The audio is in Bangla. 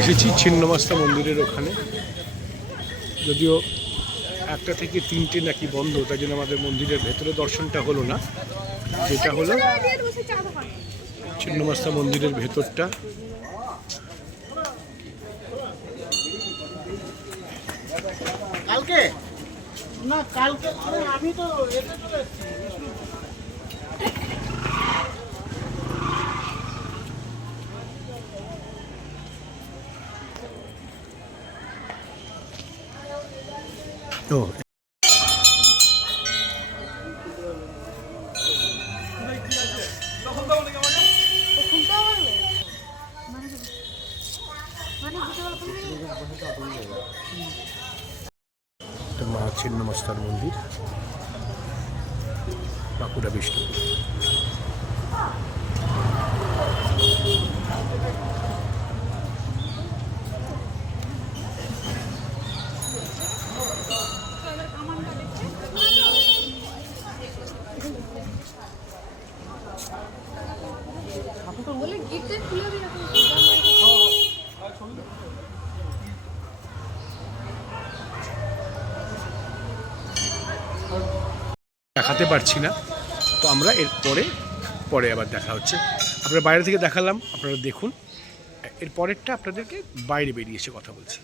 এসেছি ছিন্নমস্তা মন্দিরের ওখানে, যদিও 1টা থেকে 3টে নাকি বন্ধ, তাই জন্য আমাদের মন্দিরের ভেতরে দর্শনটা হলো না। যেটা হলো ছিন্নমস্তা মন্দিরের ভেতরটা। কালকে না কালকে আমি তো এসে চলে এসেছি। ও মা ছিন্নমস্তার মন্দির, বাঁকুড়া বিষ্ণুপুর। দেখাতে পারছি না, তো আমরা এর পরে আবার দেখা হচ্ছে। আপনারা বাইরে থেকে দেখালাম, আপনারা দেখুন। এর পরেরটা আপনাদেরকে বাইরে বেরিয়ে এসে কথা বলছি।